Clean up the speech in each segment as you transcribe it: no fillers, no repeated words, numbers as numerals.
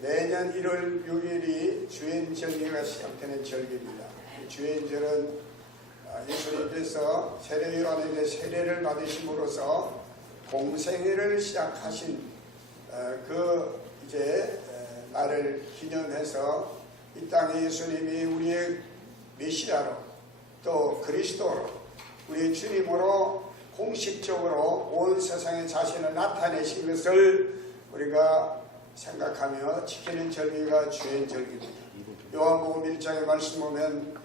매년 1월 6일이 주행절기가 시작되는 절기입니다. 주행절은 예수님께서 세례요한에게 세례를 받으심으로써 공생애를 시작하신 그 이제 날을 기념해서 이 땅에 예수님이 우리의 메시아로 또 그리스도로 우리의 주님으로 공식적으로 온 세상에 자신을 나타내신 것을 우리가 생각하며 지키는 절기가 주행절기입니다. 요한복음 1장의 말씀 보면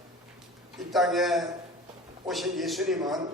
이 땅에 오신 예수님은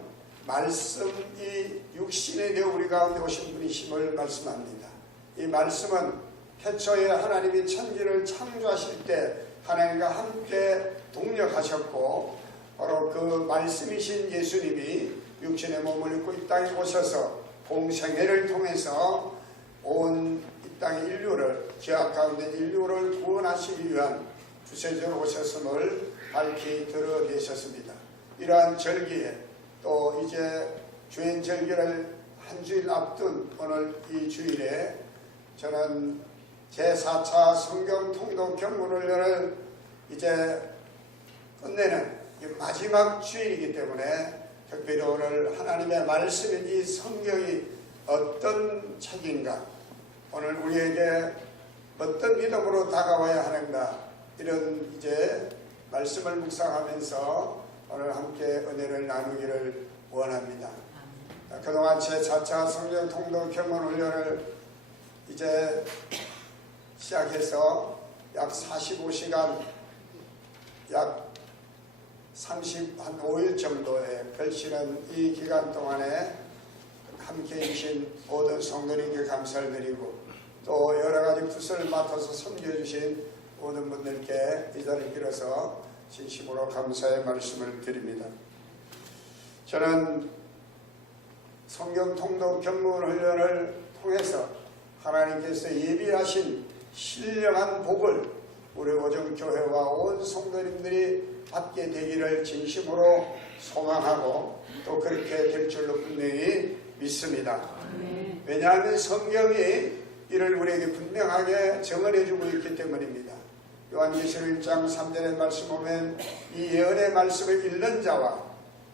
말씀이 육신에 되어 우리 가운데 오신 분이심을 말씀합니다. 이 말씀은 태초에 하나님이 천지를 창조하실 때 하나님과 함께 동력하셨고 바로 그 말씀이신 예수님이 육신의 몸을 입고 이 땅에 오셔서 공생애를 통해서 온 이 땅의 인류를 죄악 가운데 인류를 구원하시기 위한 구세주로 오셨음을 밝히 드러내셨습니다. 이러한 절기에 또 이제 주행절기를 한 주일 앞둔 오늘 이 주일에 저는 제4차 성경 통독 경문훈련을 이제 끝내는 마지막 주일이기 때문에 특별히 오늘 하나님의 말씀인 이 성경이 어떤 책인가, 오늘 우리에게 어떤 믿음으로 다가와야 하는가, 이런 이제 말씀을 묵상하면서 오늘 함께 은혜를 나누기를 원합니다. 그동안 제4차 성경 통독 경문훈련을 이제 시작해서 약 45시간 약 35일 정도에 걸치는 이 기간 동안에 함께 해주신 모든 성도님께 감사를 드리고 또 여러가지 붓을 맡아서 섬겨주신 모든 분들께 이 자리를 빌어서 진심으로 감사의 말씀을 드립니다. 저는 성경 통독 경문 훈련을 통해서 하나님께서 예비하신 신령한 복을 우리 오정교회와 온 성도님들이 받게 되기를 진심으로 소망하고 또 그렇게 될 줄로 분명히 믿습니다. 왜냐하면 성경이 이를 우리에게 분명하게 정언해주고 있기 때문입니다. 요한계시록 1장 3절의 말씀 보면 이 예언의 말씀을 읽는 자와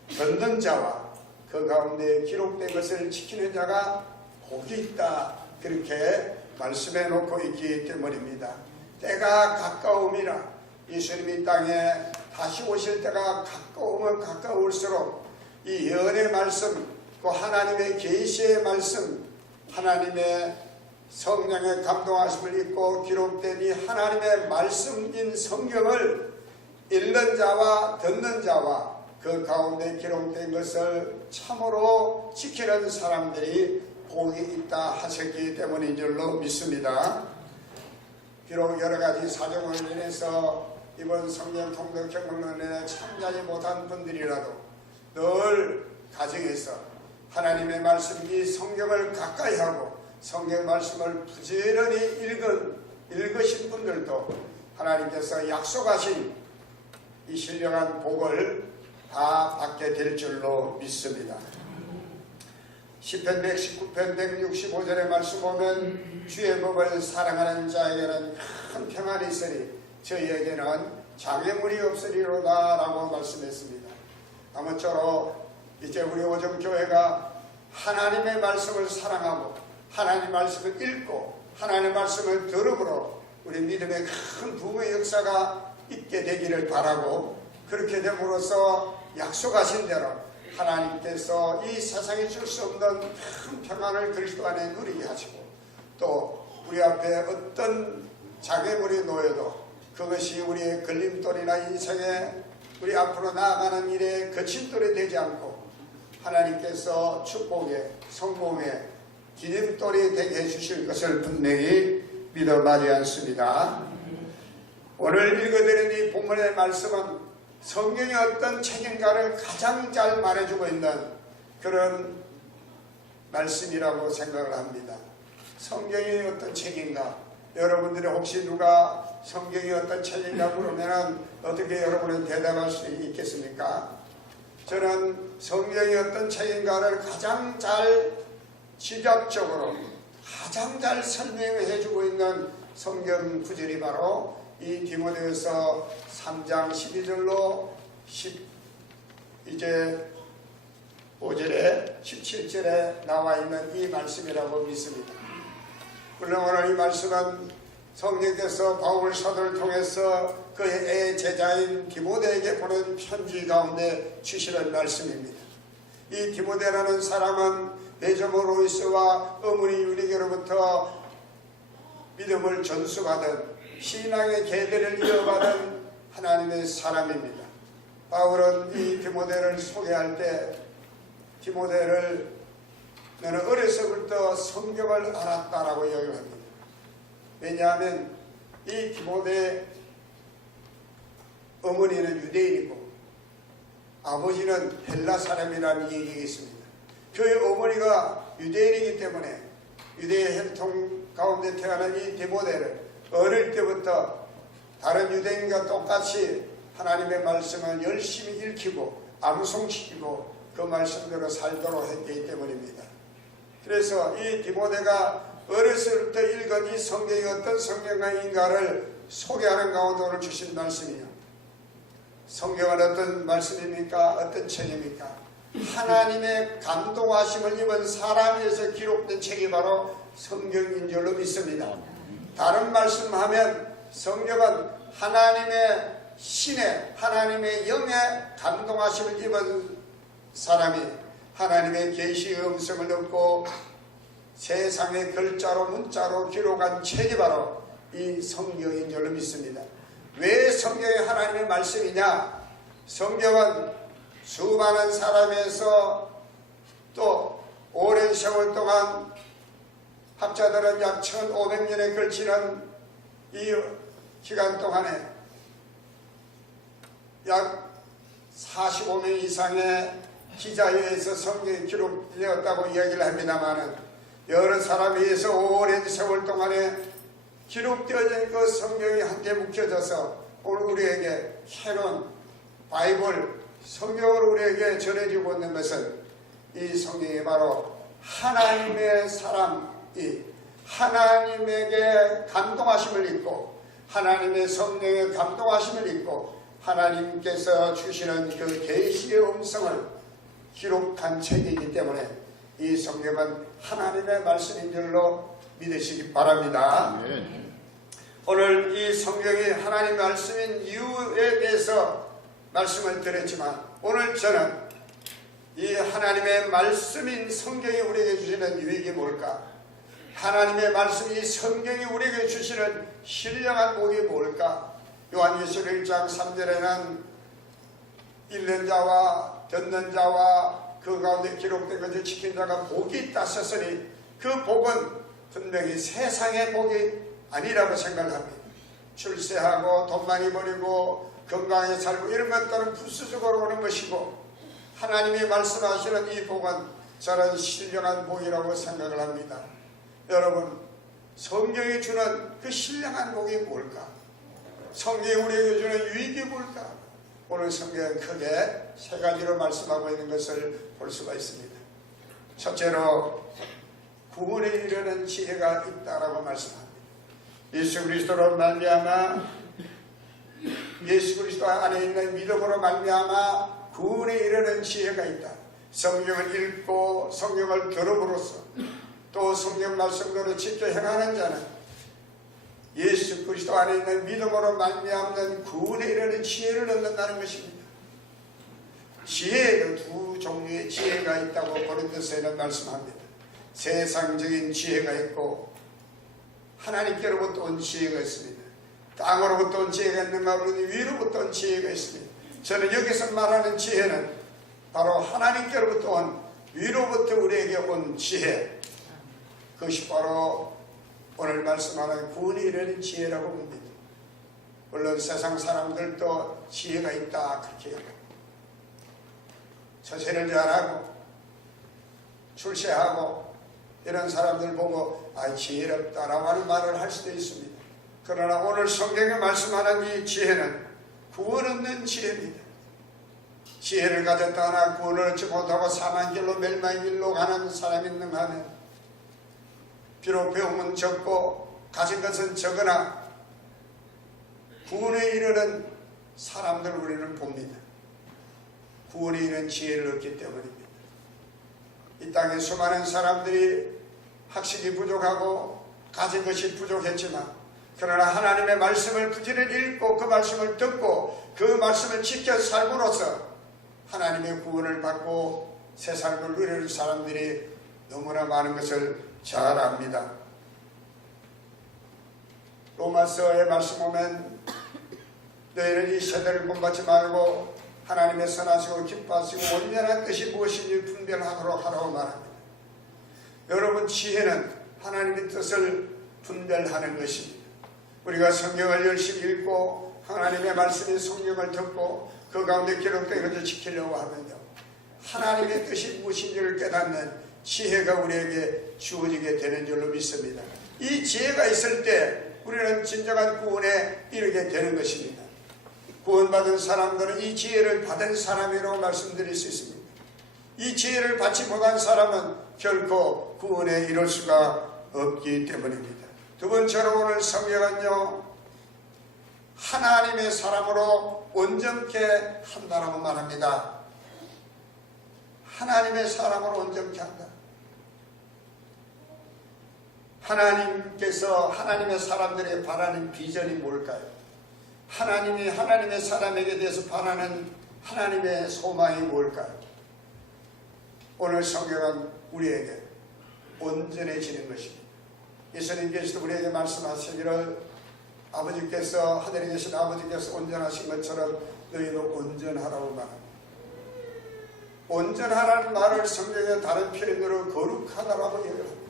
듣는 자와 그 가운데 기록된 것을 지키는 자가 복이 있다, 그렇게 말씀해 놓고 있기 때문입니다. 때가 가까움이라, 예수님이 땅에 다시 오실 때가 가까우면 가까울수록 이 예언의 말씀, 그 하나님의 계시의 말씀, 하나님의 성령의 감동하심을 입고 기록된 이 하나님의 말씀인 성경을 읽는 자와 듣는 자와 그 가운데 기록된 것을 참으로 지키는 사람들이 복이 있다 하셨기 때문인 줄로 믿습니다. 비록 여러가지 사정을 인해서 이번 성경 통독 경문훈련에 참가하지 못한 분들이라도 늘 가정에서 하나님의 말씀, 이 성경을 가까이 하고 성경 말씀을 부지런히 읽으신 분들도 하나님께서 약속하신 이 신령한 복을 다 받게 될 줄로 믿습니다. 시편 119편 165절의 말씀 보면 주의 법을 사랑하는 자에게는 큰 평안이 있으니 저희에게는 장애물이 없으리로다 라고 말씀했습니다. 아무쪼록 이제 우리 오정교회가 하나님의 말씀을 사랑하고 하나님의 말씀을 읽고 하나님의 말씀을 들음으로 우리 믿음의 큰 부흥의 역사가 있게 되기를 바라고, 그렇게 됨으로써 약속하신 대로 하나님께서 이 세상에 줄 수 없는 큰 평안을 그리스도 안에 누리게 하시고 또 우리 앞에 어떤 장애물이 놓여도 그것이 우리의 걸림돌이나 인생에 우리 앞으로 나아가는 일에 거침돌이 되지 않고 하나님께서 축복의 성공의 기념돌이 되게 해주실 것을 분명히 믿어 마지 않습니다. 오늘 읽어드린 이 본문의 말씀은 성경의 어떤 책임가를 가장 잘 말해주고 있는 그런 말씀이라고 생각을 합니다. 성경이 어떤 책임가, 여러분들이 혹시 누가 성경이 어떤 책임가 물으면 어떻게 여러분은 대답할 수 있겠습니까? 저는 성경이 어떤 책임가를 가장 잘 집약적으로 가장 잘 설명해 주고 있는 성경 구절이 바로 이 디모데후서 3장 12절로 이제 5절에 17절에 나와 있는 이 말씀이라고 믿습니다. 물론 오늘 이 말씀은 성령께서 바울 사도를 통해서 그의 제자인 디모데에게 보낸 편지 가운데 주시는 말씀입니다. 이 디모데라는 사람은 매저모 로이스와 어머니 유리게로부터 믿음을 전수받은 신앙의 계대를 이어받은 하나님의 사람입니다. 바울은 이 디모데를 소개할 때 디모데를 너는 어려서부터 성경을 알았다라고 이야기를 합니다. 왜냐하면 이 디모데 어머니는 유대인이고 아버지는 헬라 사람이라는 얘기가 있습니다. 그의 어머니가 유대인이기 때문에 유대의 혈통 가운데 태어난 이 디모데를 어릴 때부터 다른 유대인과 똑같이 하나님의 말씀을 열심히 읽히고 암송시키고 그 말씀대로 살도록 했기 때문입니다. 그래서 이 디모데가 어렸을 때 읽은 이 성경이 어떤 성경인가를 소개하는 가운데 오늘 주신 말씀이요. 성경은 어떤 말씀입니까? 어떤 책입니까? 하나님의 감동하심을 입은 사람에서 기록된 책이 바로 성경인 줄로 믿습니다. 다른 말씀하면 성경은 하나님의 신의 하나님의 영의 감동하심을 입은 사람이 하나님의 계시의 음성을 듣고 세상의 글자로 문자로 기록한 책이 바로 이 성경인 줄로 믿습니다. 왜 성경이 하나님의 말씀이냐? 성경은 수많은 사람에서 또 오랜 세월 동안 학자들은 약 1500년에 걸치는 이 기간 동안에 약 45명 이상의 기자에 의해서 성경이 기록되었다고 이야기를 합니다만 여러 사람에 의해서 오랜 세월 동안에 기록되어진 그 성경이 함께 묵혀져서 오늘 우리에게 새로운 바이블 성경으로 우리에게 전해지고 있는 것은 이 성경이 바로 하나님의 사람이 하나님에게 감동하심을 입고 하나님의 성령의 감동하심을 입고 하나님께서 주시는 그 계시의 음성을 기록한 책이기 때문에 이 성경은 하나님의 말씀인 줄로 믿으시기 바랍니다. 오늘 이 성경이 하나님의 말씀인 이유에 대해서 말씀을 드렸지만 오늘 저는 이 하나님의 말씀인 성경이 우리에게 주시는 유익이 뭘까? 하나님의 말씀이 성경이 우리에게 주시는 신령한 복이 뭘까? 요한계시록 1장 3절에는 읽는 자와 듣는 자와 그 가운데 기록된 것을 지킨 자가 복이 있다 썼으니 그 복은 분명히 세상의 복이 아니라고 생각합니다. 출세하고 돈 많이 벌이고 건강하게 살고 이런 것들은 부수적으로 오는 것이고 하나님이 말씀하시는 이 복은 저는 신령한 복이라고 생각을 합니다. 여러분 성경이 주는 그 신령한 복이 뭘까? 성경이 우리에게 주는 유익이 뭘까? 오늘 성경은 크게 세 가지로 말씀하고 있는 것을 볼 수가 있습니다. 첫째로 구원에 이르는 지혜가 있다라고 말씀합니다. 예수 그리스도로 말미암아 예수 그리스도 안에 있는 믿음으로 말미암아 구원에 이르는 지혜가 있다. 성경을 읽고 성경을 들음으로써 또 성경 말씀대로 지켜 행하는 자는 예수 그리스도 안에 있는 믿음으로 말미암는 구원에 이르는 지혜를 얻는다는 것입니다. 지혜에도 두 종류의 지혜가 있다고 고린도서에는 말씀합니다. 세상적인 지혜가 있고 하나님께로부터 온 지혜가 있습니다. 땅으로부터 온 지혜가 있는가 보니 위로부터 온 지혜가 있습니다. 저는 여기서 말하는 지혜는 바로 하나님께로부터 온 위로부터 우리에게 온 지혜, 그것이 바로 오늘 말씀하는 구원이 이르는 지혜라고 봅니다. 물론 세상 사람들도 지혜가 있다 그렇게 합니다. 처세를 잘하고 출세하고 이런 사람들 보고 지혜롭다라고 하는 말을 할 수도 있습니다. 그러나 오늘 성경에 말씀하는 이 지혜는 구원 없는 지혜입니다. 지혜를 가졌다 하나 구원을 얻지 못하고 사망의 길로 멸망의 길로 가는 사람이 있는가 하면 비록 배움은 적고 가진 것은 적으나 구원에 이르는 사람들 우리는 봅니다. 구원에 이르는 지혜를 얻기 때문입니다. 이 땅에 수많은 사람들이 학식이 부족하고 가진 것이 부족했지만 그러나 하나님의 말씀을 부지런히 읽고 그 말씀을 듣고 그 말씀을 지켜 삶으로써 하나님의 구원을 받고 새 삶을 누리는 사람들이 너무나 많은 것을 잘 압니다. 로마서의 말씀 보면 너희는 이 세대를 본받지 말고 하나님의 선하시고 기뻐하시고 온전한 뜻이 무엇인지 분별하도록 하라고 말합니다. 여러분, 지혜는 하나님의 뜻을 분별하는 것입니다. 우리가 성경을 열심히 읽고 하나님의 말씀인 성경을 듣고 그 가운데 기록된 것을 지키려고 하면요, 하나님의 뜻이 무엇인지를 깨닫는 지혜가 우리에게 주어지게 되는 줄로 믿습니다. 이 지혜가 있을 때 우리는 진정한 구원에 이르게 되는 것입니다. 구원받은 사람들은 이 지혜를 받은 사람이라고 말씀드릴 수 있습니다. 이 지혜를 받지 못한 사람은 결코 구원에 이를 수가 없기 때문입니다. 두 번째로 오늘 성경은요, 하나님의 사람으로 온전케 한다라고 말합니다. 하나님의 사람으로 온전케 한다. 하나님께서 하나님의 사람들에게 바라는 비전이 뭘까요? 하나님이 하나님의 사람에게 대해서 바라는 하나님의 소망이 뭘까요? 오늘 성경은 우리에게 온전해지는 것입니다. 예수님께서도 우리에게 말씀하시기를 아버지께서, 하늘에 계신 아버지께서 온전하신 것처럼 너희도 온전하라고 말합니다. 온전하라는 말을 성경의 다른 표현으로 거룩하다라고 얘기합니다.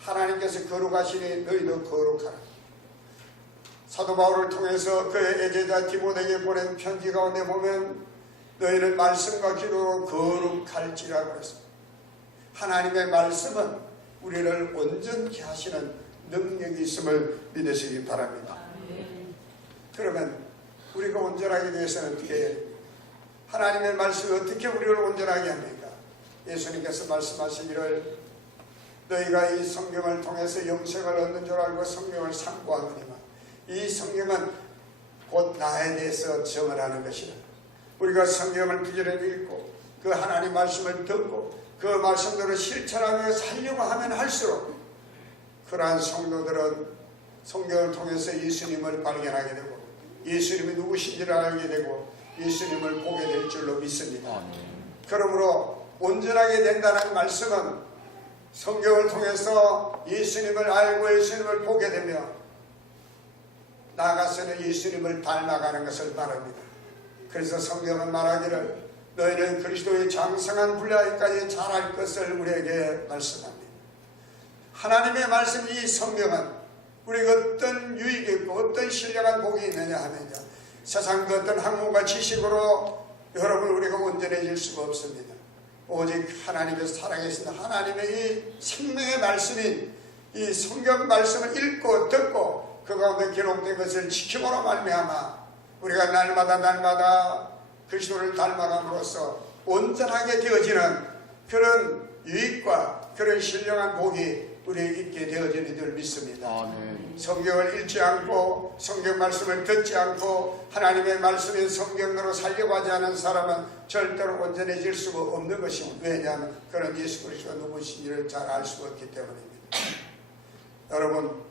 하나님께서 거룩하시니 너희도 거룩하라. 사도 바울을 통해서 그의 애제자 디모데에게 보낸 편지 가운데 보면 너희는 말씀과 기도로 거룩할지라고 그랬습니다. 하나님의 말씀은 우리를 온전케 하시는 능력이 있음을 믿으시기 바랍니다. 그러면 우리가 온전하기 위해서는 어떻게 해야 됩니까? 하나님의 말씀이 어떻게 우리를 온전하게 합니까? 예수님께서 말씀하시기를 너희가 이 성경을 통해서 영생을 얻는 줄 알고 성경을 상고하느니만 이 성경은 곧 나에 대해서 증언하는 것이다. 우리가 성경을 부지런히 읽고 그 하나님 말씀을 듣고 그 말씀대로 실천하며 살려고 하면 할수록 그러한 성도들은 성경을 통해서 예수님을 발견하게 되고 예수님이 누구신지를 알게 되고 예수님을 보게 될 줄로 믿습니다. 그러므로 온전하게 된다는 말씀은 성경을 통해서 예수님을 알고 예수님을 보게 되며 나아가서는 예수님을 닮아가는 것을 말합니다. 그래서 성경은 말하기를 너희는 그리스도의 장성한 분량까지 자랄 것을 우리에게 말씀합니다. 하나님의 말씀, 이 성경은 우리가 어떤 유익이 있고 어떤 신령한 복이 있느냐 하면요, 세상 그 어떤 학문과 지식으로 여러분 우리가 온전해질 수가 없습니다. 오직 하나님의 살아계신 하나님의 이 생명의 말씀인 이 성경 말씀을 읽고 듣고 그 가운데 기록된 것을 지킴으로 말미암아 우리가 날마다 그리스도를 닮아감으로써 온전하게 되어지는 그런 유익과 그런 신령한 복이 우리에게 있게 되어지는 줄 믿습니다. 아멘. 성경을 읽지 않고 성경 말씀을 듣지 않고 하나님의 말씀인 성경으로 살려고 하지 않은 사람은 절대로 온전해질 수가 없는 것입니다. 왜냐하면 그런 예수 그리스도가 누구신지를 잘 알 수가 없기 때문입니다. 여러분,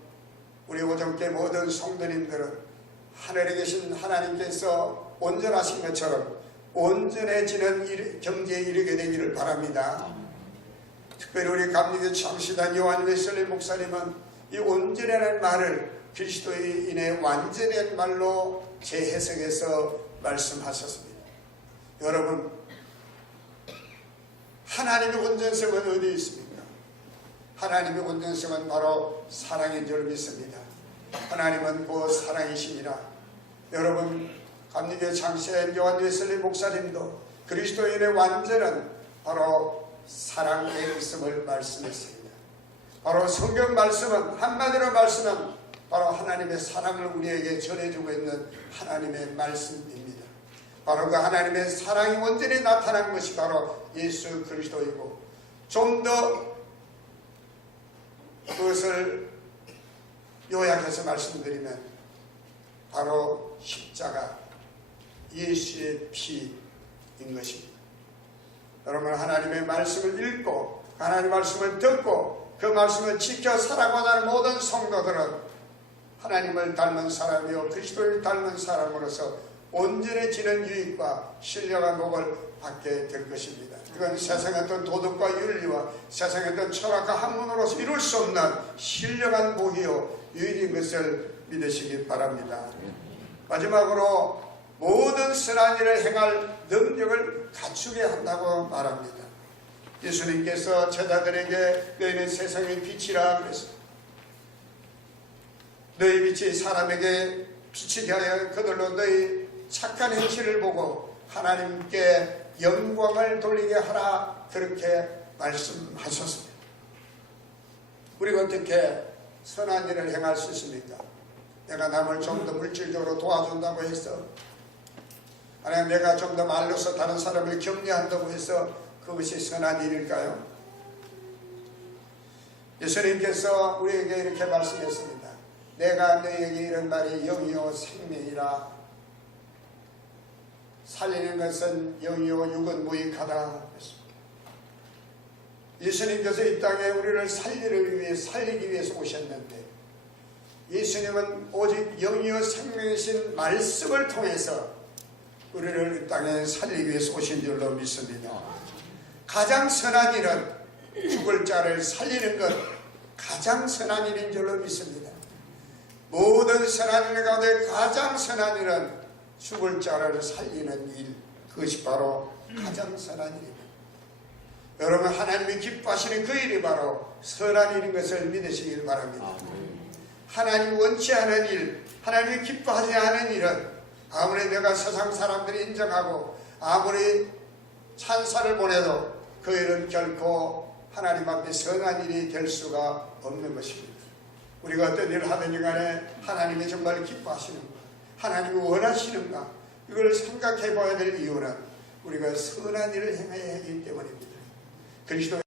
우리 오정교회 모든 성도님들은 하늘에 계신 하나님께서 온전하신 것처럼 온전해지는 경지에 이르게 되기를 바랍니다. 특별히 우리 감리교 창시단 요한 웨슬리 목사님은 이 온전이라는 말을 그리스도의 인해 완전한 말로 재해석해서 말씀하셨습니다. 여러분, 하나님의 온전성은 어디에 있습니까? 하나님의 온전성은 바로 사랑인 줄 믿습니다. 하나님은 곧 사랑이시니라. 여러분, 감리교 창시단 요한 웨슬리 목사님도 그리스도인의 완전은 바로 사랑에 있음을 말씀했습니다. 바로 성경 말씀은, 한마디로 말씀은 바로 하나님의 사랑을 우리에게 전해주고 있는 하나님의 말씀입니다. 바로 그 하나님의 사랑이 온전히 나타난 것이 바로 예수 그리스도이고, 좀 더 그것을 요약해서 말씀드리면 바로 십자가, 예수의 피인 것입니다. 여러분, 하나님의 말씀을 읽고 하나님의 말씀을 듣고 그 말씀을 지켜 살아가고자 하는 모든 성도들은 하나님을 닮은 사람이요 그리스도를 닮은 사람으로서 온전해지는 유익과 신령한 복을 받게 될 것입니다. 이건 세상의 어떤 도덕과 윤리와 세상의 어떤 철학과 학문으로서 이룰 수 없는 신령한 복이요 유익인 것을 믿으시기 바랍니다. 마지막으로 모든 선한 일을 행할 능력을 갖추게 한다고 말합니다. 예수님께서 제자들에게 너희는 세상의 빛이라 그랬습니다. 너희 빛이 사람에게 비치게 하여 그들로 너희 착한 행실을 보고 하나님께 영광을 돌리게 하라, 그렇게 말씀하셨습니다. 우리가 어떻게 선한 일을 행할 수 있습니까? 내가 남을 좀 더 물질적으로 도와준다고 해서, 아니면 내가 좀 더 말로서 다른 사람을 격려한다고 해서 그것이 선한 일일까요? 예수님께서 우리에게 이렇게 말씀했습니다. 내가 너희에게 이런 말이 영이요 생명이라. 살리는 것은 영이요 육은 무익하다. 예수님께서 이 땅에 우리를 살리기 위해서 오셨는데, 예수님은 오직 영이요 생명이신 말씀을 통해서 우리를 이 땅에 살리기 위해서 오신 줄로 믿습니다. 가장 선한 일은 죽을 자를 살리는 것, 가장 선한 일인 줄로 믿습니다. 모든 선한 일 가운데 가장 선한 일은 죽을 자를 살리는 일, 그것이 바로 가장 선한 일입니다. 여러분, 하나님이 기뻐하시는 그 일이 바로 선한 일인 것을 믿으시길 바랍니다. 하나님이 원치 않은 일, 하나님이 기뻐하지 않은 일은 아무리 내가 세상 사람들이 인정하고 아무리 찬사를 보내도 그 일은 결코 하나님 앞에 선한 일이 될 수가 없는 것입니다. 우리가 어떤 일을 하든지 간에 하나님이 정말 기뻐하시는가, 하나님이 원하시는가, 이걸 생각해 봐야 될 이유는 우리가 선한 일을 행해야 하기 때문입니다. 그리스도의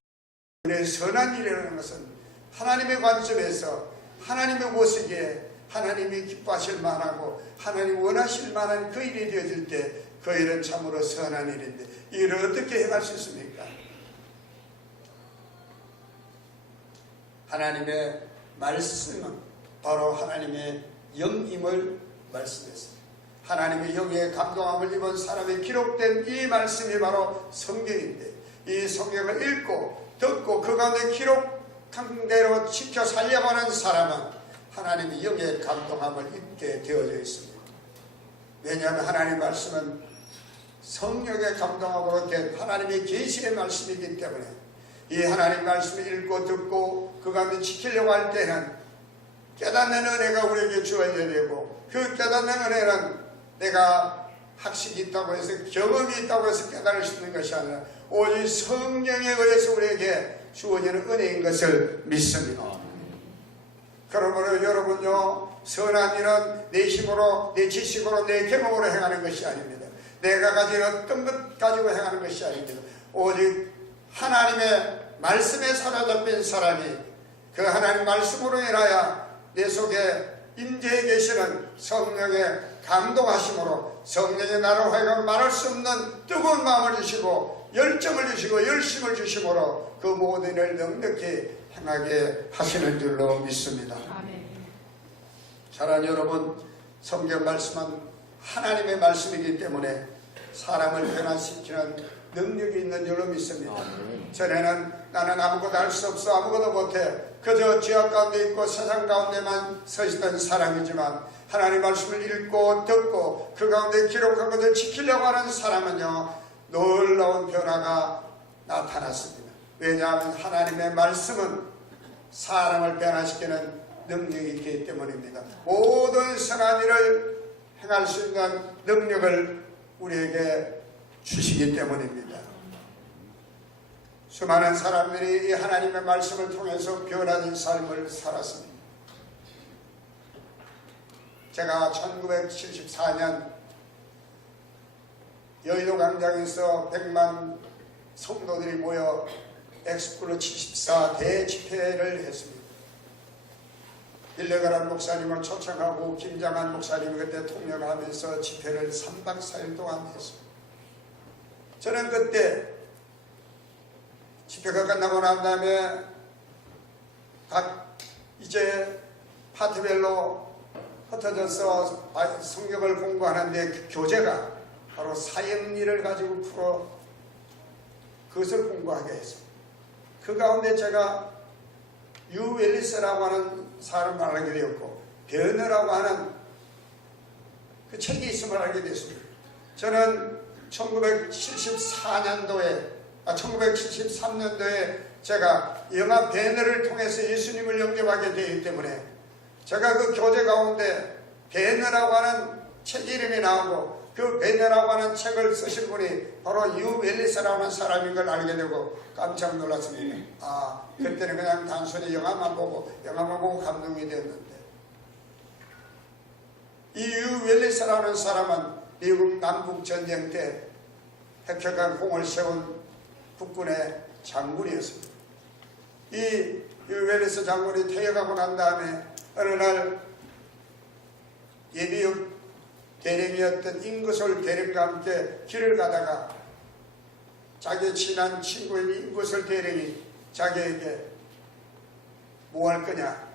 선한 일이라는 것은 하나님의 관점에서 하나님의 모습에 하나님이 기뻐하실 만하고 하나님이 원하실 만한 그 일이 되어질 때 그 일은 참으로 선한 일인데, 이 일을 어떻게 행할 수 있습니까? 하나님의 말씀은 바로 하나님의 영임을 말씀했습니다. 하나님의 영에 감동함을 입은 사람이 기록된 이 말씀이 바로 성경인데, 이 성경을 읽고 듣고 그 가운데 기록한 대로 지켜 살려가는 사람은 하나님의 영에 감동함을 입게 되어져 있습니다. 왜냐하면 하나님의 말씀은 성령의 감동함으로 된 하나님의 계시의 말씀이기 때문에 이 하나님 말씀을 읽고 듣고 그 가운데 지키려고 할 때는 깨닫는 은혜가 우리에게 주어져야 되고, 그 깨닫는 은혜는 내가 학식이 있다고 해서 경험이 있다고 해서 깨달을 수 있는 것이 아니라 오직 성령에 의해서 우리에게 주어지는 은혜인 것을 믿습니다. 그러므로 여러분요, 선한 일은 내 힘으로, 내 지식으로, 내 경험으로 행하는 것이 아닙니다. 내가 가진 어떤 것 가지고 행하는 것이 아닙니다. 오직 하나님의 말씀에 사로잡힌 사람이 그 하나님 말씀으로 인하여 내 속에 임재해 계시는 성령의 감동하심으로 성령의 나를 하여금 말할 수 없는 뜨거운 마음을 주시고 열정을 주시고 열심을 주심으로 그 모든 일을 넉넉히 행하게 하시는 줄로 믿습니다. 사랑하는 여러분, 성경 말씀은 하나님의 말씀이기 때문에 사람을 변화시키는 능력이 있는 줄로 믿습니다. 전에는 나는 아무것도 할 수 없어, 아무것도 못해, 그저 죄악 가운데 있고 세상 가운데만 서 있던 사람이지만 하나님 말씀을 읽고 듣고 그 가운데 기록한 것을 지키려고 하는 사람은요, 놀라운 변화가 나타났습니다. 왜냐하면 하나님의 말씀은 사람을 변화시키는 능력이 있기 때문입니다. 모든 선한 일을 행할 수 있는 능력을 우리에게 주시기 때문입니다. 수많은 사람들이 이 하나님의 말씀을 통해서 변화된 삶을 살았습니다. 제가 1974년 여의도 광장에서 100만 성도들이 모여 엑스플로 74 대집회를 했습니다. 일레가란 목사님을 초청하고 김장한 목사님이 그때 통역하면서 집회를 3박 4일 동안 했습니다. 저는 그때 집회가 끝나고 난 다음에 각 이제 파트별로 흩어져서 성경을 공부하는데 그 교재가 바로 사형리를 가지고 풀어 그것을 공부하게 했습니다. 그 가운데 제가 유 웰리스라고 하는 사람을 알게 되었고 베너라고 하는 그 책이 있음을 알게 됐습니다. 저는 1973년도에 제가 영화 베너를 통해서 예수님을 영접하게 되기 때문에 제가 그 교재 가운데 베너라고 하는 책 이름이 나오고 그 베너라고 하는 책을 쓰신 분이 바로 유 웰리스라고 하는 사람인 걸 알게 되고 깜짝 놀랐습니다. 그때는 그냥 단순히 영화만 보고 감동이 됐는데 이 유 웰리스라는 사람은 미국 남북전쟁 때 핵핵한 공을 세운 국군의 장군이었습니다. 이 유 웰리스 장군이 퇴역하고 난 다음에 어느 날 예비역 대령이었던 인구솔 대령과 함께 길을 가다가 자기 친한 친구인 인구솔 대령이 자기에게 뭐 할 거냐,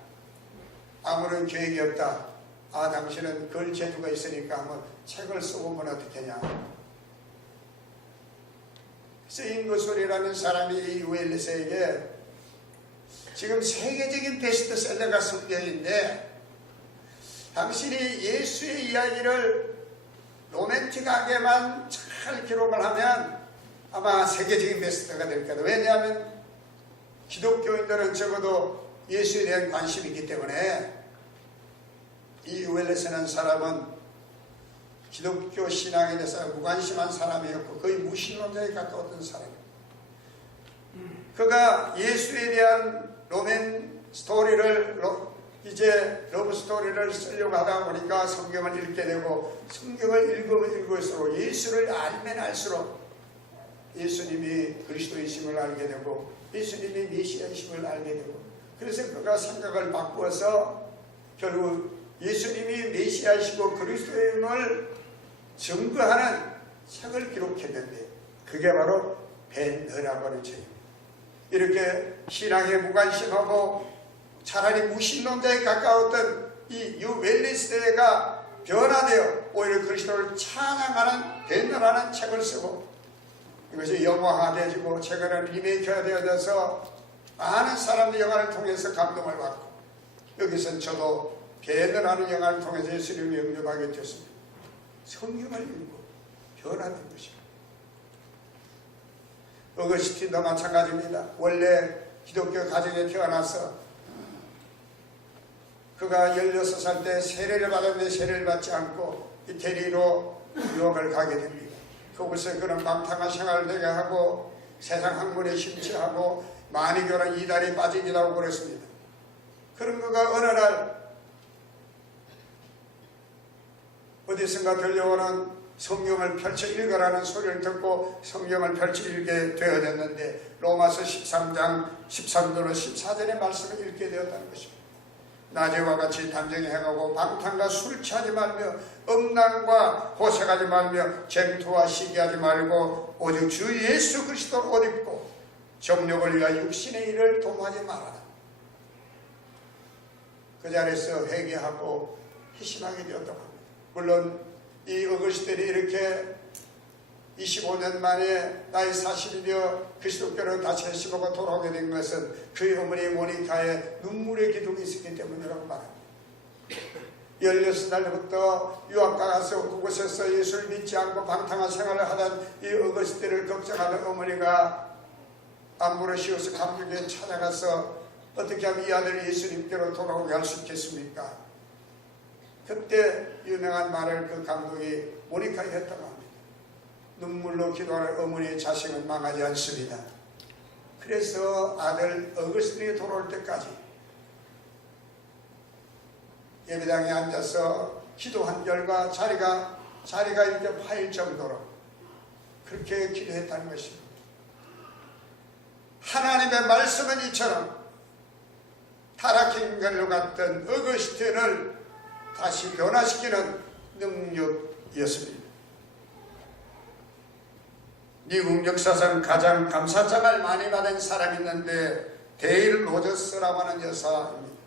아무런 계획이 없다. 당신은 글 재주가 있으니까 한번 책을 써보면 어떻겠냐. 그래서 인구솔이라는 사람이 이 웰리스에게 지금 세계적인 베스트셀러가 성경인데 당신이 예수의 이야기를 로맨틱하게만 잘 기록을 하면 아마 세계적인 베스트가 될 거다. 왜냐하면 기독교인들은 적어도 예수에 대한 관심이 있기 때문에 이 웰리스라는 사람은 기독교 신앙에 대해서 무관심한 사람이었고 거의 무신론자에 가까웠던 사람입니다. 그가 예수에 대한 로맨 스토리를 이제 러브 스토리를 쓰려고 하다 보니까 성경을 읽게 되고 성경을 읽을수록 예수를 알면 알수록 예수님이 그리스도이심을 알게 되고 예수님이 메시아이심을 알게 되고 그래서 그가 생각을 바꾸어서 결국 예수님이 메시아이시고 그리스도임을 증거하는 책을 기록했는데 그게 바로 베너라고 하는 책입니다. 이렇게 신앙에 무관심하고 차라리 무신론자에 가까웠던 이 유 웰리스가 변화되어 오히려 그리스도를 찬양하는 베너라는 책을 쓰고 이것이 영화화되어지고 최근에는 리메이크가 되어져서 많은 사람들이 영화를 통해서 감동을 받고 여기서는 저도 베너라는 영화를 통해서 예수님을 영접하게 됐습니다. 성경을 읽고 변화된 것입니다. 어거스틴도 마찬가지입니다. 원래 기독교 가정에 태어나서 그가 16살 때 세례를 받았는데 세례를 받지 않고 이태리로 유학을 가게 됩니다. 그곳에 그는 방탕한 생활을 되게 하고 세상 학문에 심취하고 만이교란 이단에 빠지기도 하고 그랬습니다. 그런 그가 어느 날 어디선가 들려오는 성경을 펼쳐 읽으라는 소리를 듣고 성경을 펼쳐 읽게 되어졌는데 로마서 13장 13절로 14절의 말씀을 읽게 되었다는 것입니다. 낮에와 같이 단정히 행하고 방탕과 술 취하지 말며 음란과 호색하지 말며 쟁투와 시기하지 말고 오직 주 예수 그리스도를 옷 입고 정욕을 위하여 육신의 일을 도모하지 말아라. 그 자리에서 회개하고 희심하게 되었다고 합니다. 물론 이 어거스틴이 이렇게 25년 만에 나이 40이 되어 그리스도교를 다시 회심하고 돌아오게 된 것은 그의 어머니 모니카의 눈물의 기둥이 있었기 때문이라고 말합니다. 16살부터 유학가 가서 그곳에서 예수를 믿지 않고 방탕한 생활을 하던 이 어거스틴을 걱정하는 어머니가 안부르시오스 감격에 찾아가서 어떻게 하면 이 아들을 예수님께로 돌아오게 할 수 있겠습니까? 그때 유명한 말을 그 감독이 모니카에 했다고 합니다. 눈물로 기도하는 어머니의 자식은 망하지 않습니다. 그래서 아들 어거스틴이 돌아올 때까지 예배당에 앉아서 기도한 결과 자리가 이렇게 파일 정도로 그렇게 기도했다는 것입니다. 하나님의 말씀은 이처럼 타락한 걸로 갔던 어거스틴을 다시 변화시키는 능력이었습니다. 미국 역사상 가장 감사장을 많이 받은 사람이 있는데 데일 로저스라고 하는 여사입니다.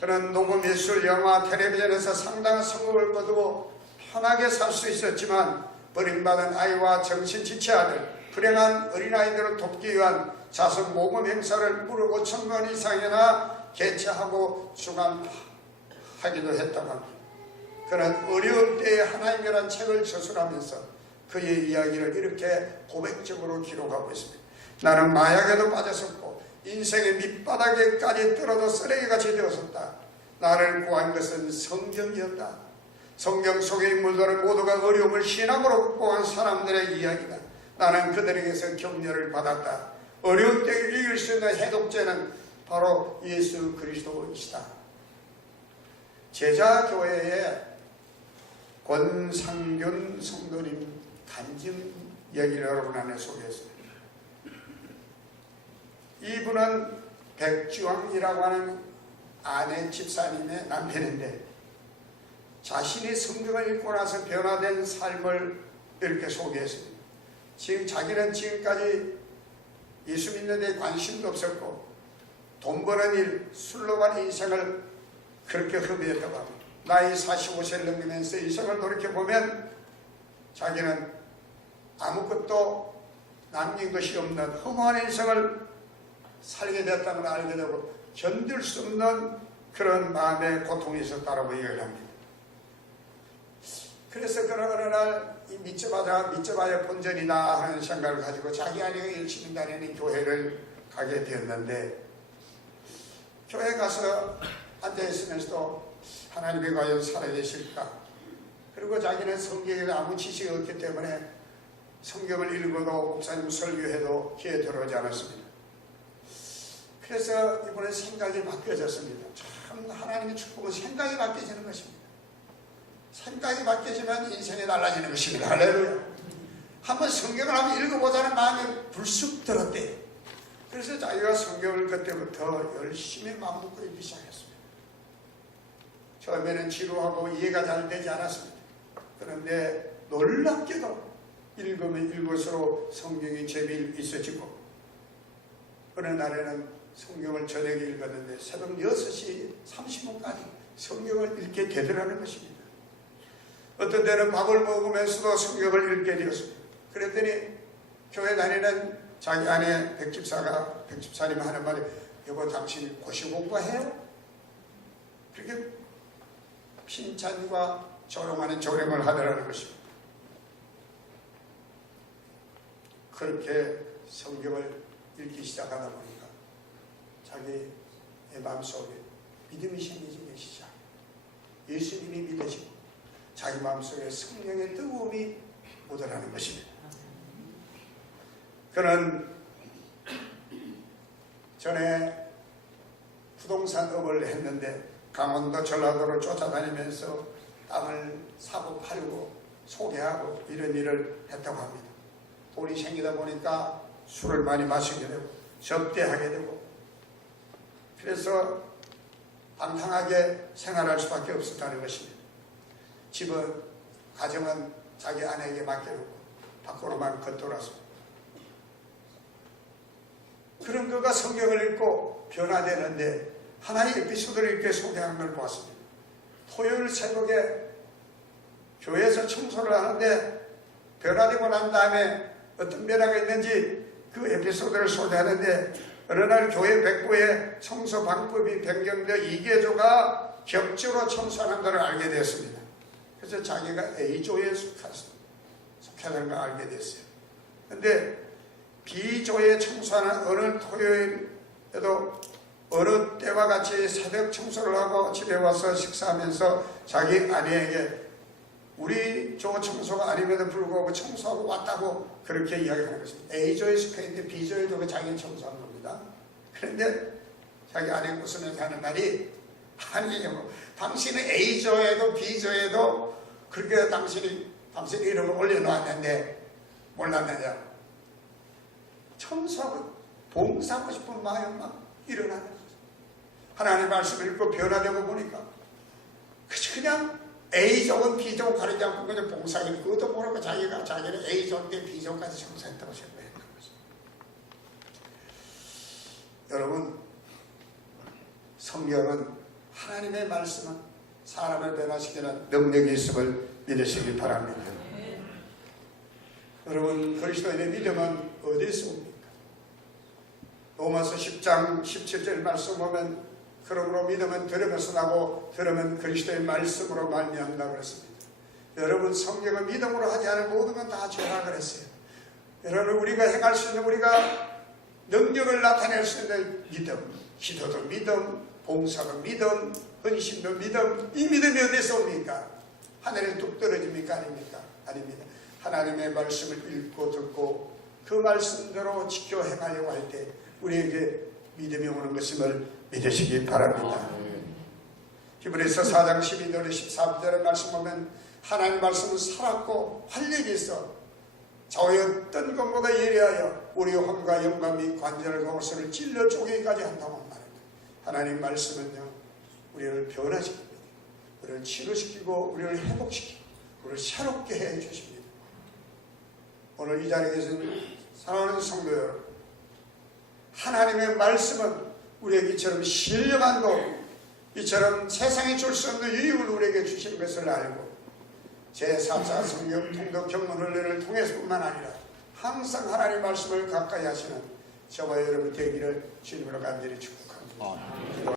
그는 녹음, 예술, 영화, 텔레비전에서 상당한 성공을 거두고 편하게 살 수 있었지만 버림받은 아이와 정신지체아들, 불행한 어린아이들을 돕기 위한 자선 모금 행사를 무려 5,000건 이상이나 개최하고 주관하기도 했다고 합니다. 그는 어려운 때에 하나님이라는 책을 저술하면서 그의 이야기를 이렇게 고백적으로 기록하고 있습니다. 나는 마약에도 빠졌었고 인생의 밑바닥에까지 떨어져 쓰레기같이 되었었다. 나를 구한 것은 성경이었다. 성경 속의 인물들은 모두가 어려움을 신앙으로 극복한 사람들의 이야기다. 나는 그들에게서 격려를 받았다. 어려운 때를 이길 수 있는 해독제는 바로 예수 그리스도이시다. 제자교회의 권상균 성도님 간증 얘기를 여러분 안에 소개했습니다. 이분은 백주왕이라고 하는 아내 집사님의 남편인데 자신이 성경을 읽고 나서 변화된 삶을 이렇게 소개했습니다. 지금 자기는 지금까지 예수 믿는 데 관심도 없었고 돈 버는 일, 술로 간 인생을 그렇게 허비했다고 합니다. 나이 45세를 넘기면서 인생을 돌이켜보면 자기는 아무것도 남긴 것이 없는 허무한 인생을 살게 되었다는 걸 알게 되고 견딜 수 없는 그런 마음의 고통이 있었다고 얘기를 합니다. 그래서 그는 어느 날 이 믿져봐야 본전이다 하는 생각을 가지고 자기 아내가 열심히 다니는 교회를 가게 되었는데 교회 가서 앉아있으면서도 하나님이 과연 살아계실까? 그리고 자기는 성경에 아무 지식이 없기 때문에 성경을 읽어도 목사님 설교해도 귀에 들어오지 않았습니다. 그래서 이번에 생각이 바뀌어졌습니다. 참 하나님의 축복은 생각이 바뀌어지는 것입니다. 생각이 바뀌어지면 인생이 달라지는 것입니다. 할렐루야. 한번 성경을 한번 읽어보자는 마음이 불쑥 들었대요. 그래서 자기가 성경을 그때부터 열심히 마음 먹고 읽기 시작했습니다. 처음에는 지루하고 이해가 잘 되지 않았습니다. 그런데 놀랍게도 읽으면 읽을수록 성경이 재미있어지고 어느 날에는 성경을 저녁에 읽었는데 새벽 6시 30분까지 성경을 읽게 되더라는 것입니다. 어떤 때는 밥을 먹으면서도 성경을 읽게 되었습니다. 그랬더니 교회 다니는 자기 아내 백집사님 하는 말이 여보 당신 고시 공부해요? 그렇게 칭찬과 조롱하는 조롱을 하더라는 것입니다. 그렇게 성경을 읽기 시작하다 보니까 자기의 마음속에 믿음이 생기기 시작. 예수님이 믿어지고 자기 마음속에 성령의 뜨거움이 묻어나는 것입니다. 그는 전에 부동산업을 했는데 강원도 전라도를 쫓아다니면서 땅을 사고 팔고 소개하고 이런 일을 했다고 합니다. 돈이 생기다 보니까 술을 많이 마시게 되고 접대하게 되고 그래서 방탕하게 생활할 수밖에 없었다는 것입니다. 집은 가정은 자기 아내에게 맡겨놓고 밖으로만 겉돌아서 그런 그가 성경을 읽고 변화되는데 하나의 에피소드를 이렇게 소개하는 걸 보았습니다. 토요일 새벽에 교회에서 청소를 하는데 변화되고 난 다음에 어떤 변화가 있는지 그 에피소드를 소개하는데 어느 날 교회 백부의 청소 방법이 변경되어 2개조가 격주로 청소하는 것을 알게 되었습니다. 그래서 자기가 A조에 속하는 걸 알게 됐어요. 그런데 B조에 청소하는 어느 토요일에도 어느 때와 같이 새벽 청소를 하고 집에 와서 식사하면서 자기 아내에게 우리 조 청소가 아님에도 불구하고 청소하고 왔다고 그렇게 이야기하는 것입니다. A조에 속해있는데 B조에도 자기는 청소한 겁니다. 그런데 자기 아내가 웃으면서 하는 말이 아니요, 당신은 A조에도 B조에도 그렇게 당신이 이름을 올려놓았는데 몰랐느냐. 청소하고 봉사하고 싶은 마음이 막 일어나는 거죠. 하나님의 말씀을 읽고 변화되고 보니까 그냥 A족은 B족 가리지 않고 그냥 봉사를 그것도 모르고 자기는 A족 때 B족까지 정사했다고 생각했던 것입니다. 여러분, 성경은 하나님의 말씀은 사람을 변화시키는 능력이 있음을 믿으시기 바랍니다. 여러분, 그리스도인의 믿음은 어디서 옵니까? 로마서 10장 17절 말씀 보면 그러므로 믿음은 들음에서 나고 들음은 그리스도의 말씀으로 말미암는다 그랬습니다. 여러분, 성경은 믿음으로 하지 않은 모든 건 다 죄라 그랬어요. 여러분, 우리가 행할 수 있는, 우리가 능력을 나타낼 수 있는 믿음, 기도도 믿음, 봉사도 믿음, 헌신도 믿음. 이 믿음이 어디서 옵니까? 하늘에 뚝 떨어집니까? 아닙니까? 아닙니다. 하나님의 말씀을 읽고 듣고 그 말씀대로 지켜 행하려고 할 때 우리에게 믿음이 오는 것임을 믿으시기 바랍니다. 히브리서 4장 12절 13절의 말씀 보면 하나님 말씀은 살았고 활력이 있어 저의 어떤 것보다 예리하여 우리의 혼과 영과 및 관절과 옷을 찔러 쪼개기까지 한다고 말합니다. 하나님 말씀은요, 우리를 변화시킵니다. 우리를 치료시키고 우리를 회복시키고 우리를 새롭게 해 주십니다. 오늘 이 자리에 계신 사랑하는 성도 여러분, 하나님의 말씀은 우리에게 이처럼 신령한 것, 이처럼 세상에 줄 수 없는 유익을 우리에게 주신 것을 알고 제4차 성경 통독 경문 훈련을 통해서뿐만 아니라 항상 하나님의 말씀을 가까이 하시는 저와 여러분 되기를 주님으로 간절히 축복합니다.